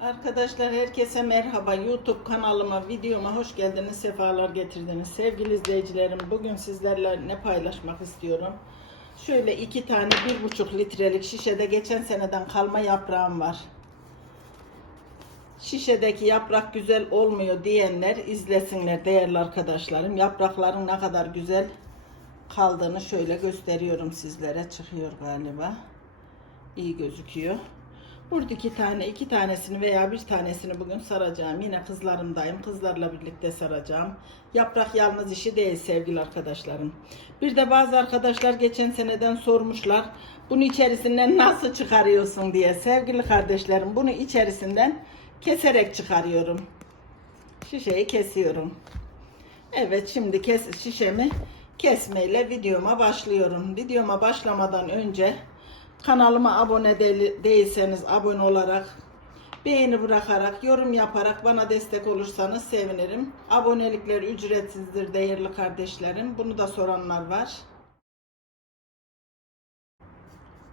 Arkadaşlar herkese merhaba. YouTube kanalıma, videoma hoş geldiniz, sefalar getirdiniz. Sevgili izleyicilerim, bugün sizlerle ne paylaşmak istiyorum? Şöyle iki tane bir buçuk litrelik şişede geçen seneden kalma yaprağım var. Şişedeki yaprak güzel olmuyor diyenler izlesinler değerli arkadaşlarım. Yaprakların ne kadar güzel kaldığını şöyle gösteriyorum sizlere. Çıkıyor galiba. İyi gözüküyor. Burada iki tane, iki tanesini veya bir tanesini bugün saracağım. Yine kızlarımdayım. Kızlarla birlikte saracağım. Yaprak yalnız işi değil sevgili arkadaşlarım. Bir de bazı arkadaşlar geçen seneden sormuşlar. Bunu içerisinden nasıl çıkarıyorsun diye. Sevgili kardeşlerim bunu içerisinden keserek çıkarıyorum. Şişeyi kesiyorum. Evet şimdi kes, şişemi kesmeyle videoma başlıyorum. Videoma başlamadan önce kanalıma abone değil- değilseniz abone olarak beğeni bırakarak yorum yaparak bana destek olursanız sevinirim. Abonelikler ücretsizdir değerli kardeşlerim. Bunu da soranlar var.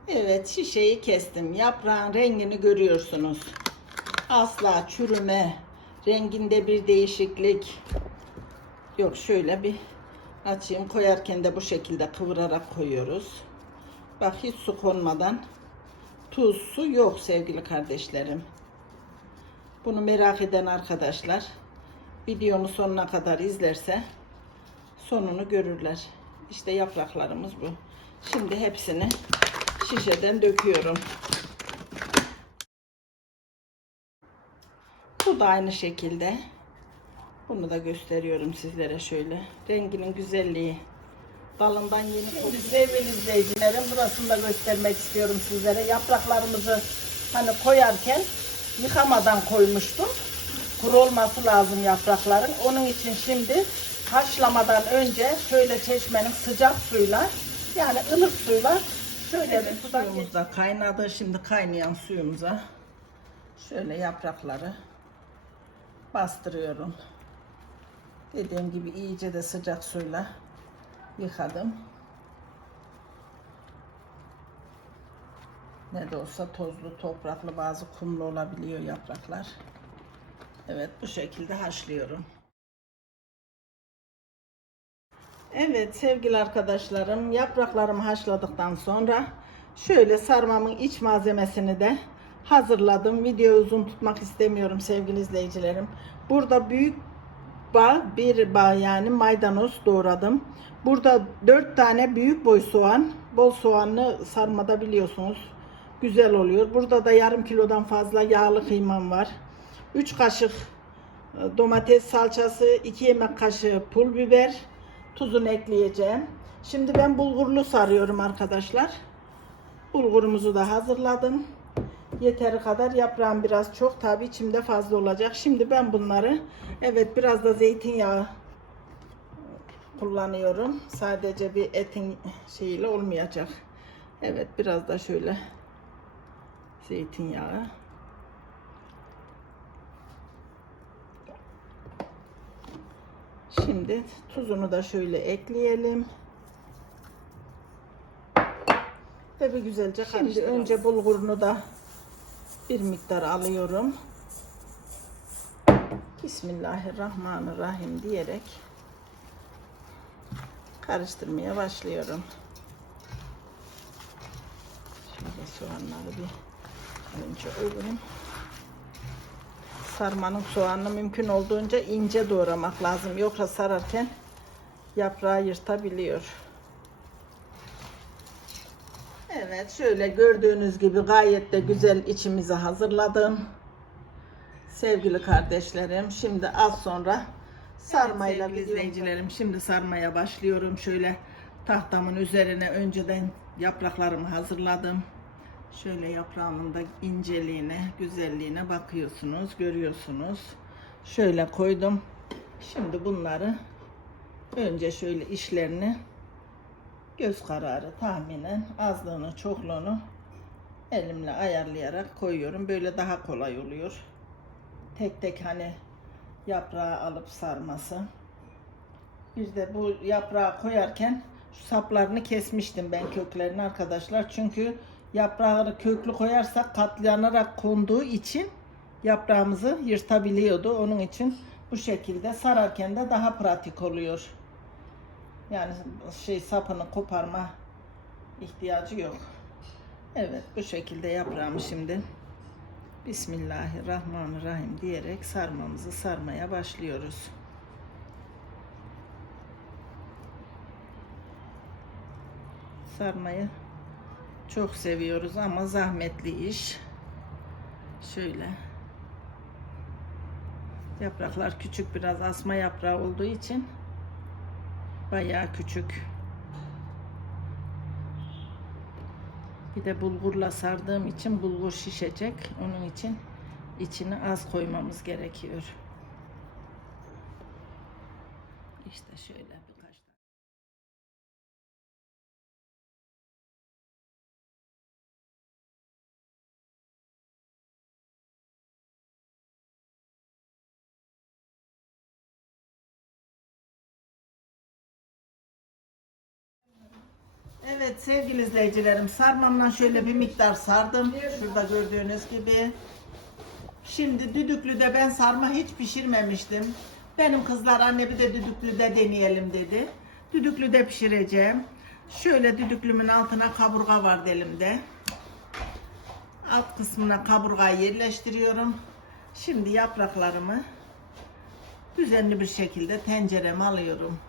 Evet şişeyi kestim. Yaprağın rengini görüyorsunuz. Asla çürüme, renginde bir değişiklik yok. Şöyle bir açayım. Koyarken de bu şekilde kıvırarak koyuyoruz. Bak hiç su konmadan tuz, su yok sevgili kardeşlerim. Bunu merak eden arkadaşlar videomu sonuna kadar izlerse sonunu görürler. İşte yapraklarımız bu. Şimdi hepsini şişeden döküyorum. Bu da aynı şekilde. Bunu da gösteriyorum sizlere şöyle. Renginin güzelliği. Dalından yeni Şimdi sevgili izleyicilerim burasını da göstermek istiyorum sizlere. Yapraklarımızı hani koyarken yıkamadan koymuştum. Kuru olması lazım yaprakların. Onun için şimdi haşlamadan önce şöyle çeşmenin sıcak suyla yani ılık suyla şöyle bir suyumuz da kaynadı. Şimdi kaynayan suyumuza şöyle yaprakları bastırıyorum. Dediğim gibi iyice de sıcak suyla yıkadım. Ne de olsa tozlu, topraklı, bazı kumlu olabiliyor yapraklar. Evet, bu şekilde haşlıyorum. Evet sevgili arkadaşlarım, yapraklarımı haşladıktan sonra şöyle sarmamın iç malzemesini de hazırladım. Video uzun tutmak istemiyorum sevgili izleyicilerim. Burada büyük bağ, bir bağ yani maydanoz doğradım. Burada 4 tane büyük boy soğan. Bol soğanlı sarmada biliyorsunuz. Güzel oluyor. Burada da yarım kilodan fazla yağlı kıymam var. 3 kaşık e, domates salçası, 2 yemek kaşığı pul biber, tuzunu ekleyeceğim. Şimdi ben bulgurlu sarıyorum arkadaşlar. Bulgurumuzu da hazırladım. Yeteri kadar yaprağım biraz çok tabi içimde fazla olacak. Şimdi ben bunları evet biraz da zeytinyağı kullanıyorum. Sadece bir etin şeyiyle olmayacak. Evet biraz da şöyle zeytinyağı. Şimdi tuzunu da şöyle ekleyelim. Ve bir güzelce Şimdi önce bulgurunu da bir miktar alıyorum. Bismillahirrahmanirrahim diyerek karıştırmaya başlıyorum. Şöyle soğanları bir önce öğreneyim. Sarmanın soğanını mümkün olduğunca ince doğramak lazım. Yoksa sararken yaprağı yırtabiliyor. Evet şöyle gördüğünüz gibi gayet de güzel içimizi hazırladım. Sevgili kardeşlerim şimdi az sonra sarmayla evet, izleyicilerim şimdi sarmaya başlıyorum. Şöyle tahtamın üzerine önceden yapraklarımı hazırladım. Şöyle yaprağımın da inceliğine, güzelliğine bakıyorsunuz, görüyorsunuz. Şöyle koydum. Şimdi bunları önce şöyle işlerini göz kararı tahminen azlığını çokluğunu elimle ayarlayarak koyuyorum. Böyle daha kolay oluyor. Tek tek hani yaprağı alıp sarması. Bir de bu yaprağı koyarken Şu saplarını kesmiştim ben köklerini arkadaşlar. Çünkü yaprağı köklü koyarsak katlanarak konduğu için yaprağımızı yırtabiliyordu. Onun için bu şekilde sararken de daha pratik oluyor. Yani şey sapını koparma ihtiyacı yok. Evet bu şekilde yaprağımı şimdi Bismillahirrahmanirrahim diyerek sarmamızı sarmaya başlıyoruz. Sarmayı çok seviyoruz ama zahmetli iş. Şöyle. Yapraklar küçük biraz asma yaprağı olduğu için bayağı küçük. Bir de bulgurla sardığım için bulgur şişecek. Onun için içine az koymamız gerekiyor. İşte şöyle Evet sevgili izleyicilerim sarmamdan şöyle bir miktar sardım. Şurada gördüğünüz gibi. Şimdi düdüklüde ben sarma hiç pişirmemiştim. Benim kızlar anne bir de düdüklüde deneyelim dedi. Düdüklüde pişireceğim. Şöyle düdüklümün altına kaburga var elimde. Alt kısmına kaburgayı yerleştiriyorum. Şimdi yapraklarımı düzenli bir şekilde tencereme alıyorum.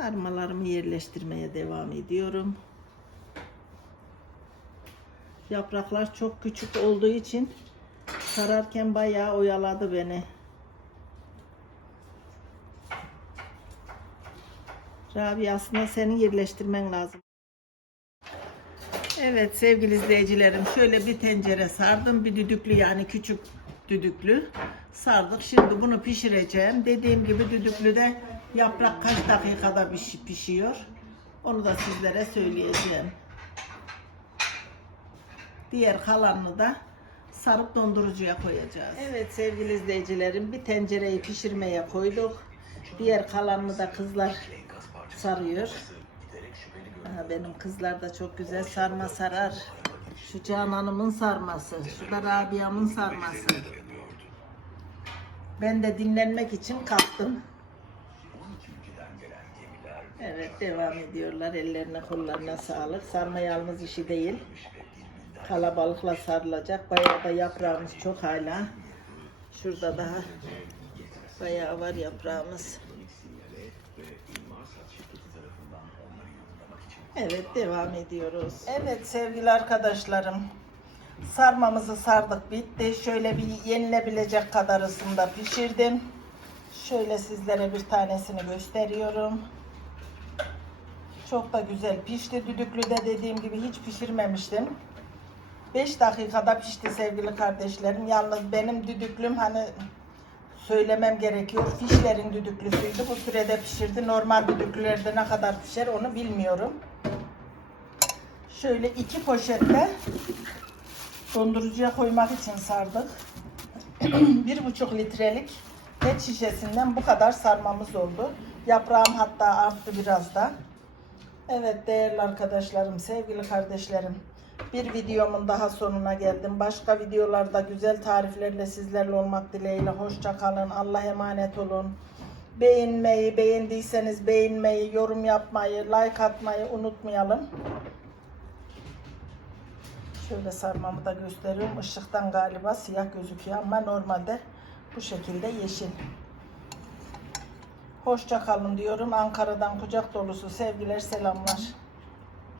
Sarmalarımı yerleştirmeye devam ediyorum. Yapraklar çok küçük olduğu için sararken bayağı oyaladı beni. Rabia aslında senin yerleştirmen lazım. Evet sevgili izleyicilerim şöyle bir tencere sardım. Bir düdüklü yani küçük düdüklü sardık. Şimdi bunu pişireceğim. Dediğim gibi düdüklüde yaprak kaç dakikada piş- pişiyor. Onu da sizlere söyleyeceğim. Diğer kalanını da sarıp dondurucuya koyacağız. Evet sevgili izleyicilerim bir tencereyi pişirmeye koyduk. Diğer kalanını da kızlar sarıyor. Aha, benim kızlar da çok güzel sarma sarar. Şu Canan'ımın sarması, şu da Rabia'mın sarması. Ben de dinlenmek için kalktım. Devam ediyorlar. Ellerine kollarına sağlık. Sarma yalnız işi değil. Kalabalıkla sarılacak. Bayağı da yaprağımız çok hala. Şurada daha bayağı var yaprağımız. Evet devam ediyoruz. Evet sevgili arkadaşlarım. Sarmamızı sardık bitti. Şöyle bir yenilebilecek kadar ısında pişirdim. Şöyle sizlere bir tanesini gösteriyorum. Çok da güzel pişti. Düdüklüde dediğim gibi hiç pişirmemiştim. 5 dakikada pişti sevgili kardeşlerim. Yalnız benim düdüklüm hani söylemem gerekiyor. Fişlerin düdüklüsüydü. Bu sürede pişirdi. Normal düdüklülerde ne kadar pişer onu bilmiyorum. Şöyle iki poşette dondurucuya koymak için sardık. bir buçuk litrelik pet şişesinden bu kadar sarmamız oldu. Yaprağım hatta arttı biraz da. Evet değerli arkadaşlarım, sevgili kardeşlerim. Bir videomun daha sonuna geldim. Başka videolarda güzel tariflerle sizlerle olmak dileğiyle. Hoşça kalın. Allah emanet olun. Beğenmeyi, beğendiyseniz beğenmeyi, yorum yapmayı, like atmayı unutmayalım. Şöyle sarmamı da gösteriyorum. Işıktan galiba siyah gözüküyor ama normalde bu şekilde yeşil. Hoşça kalın diyorum. Ankara'dan kucak dolusu sevgiler, selamlar.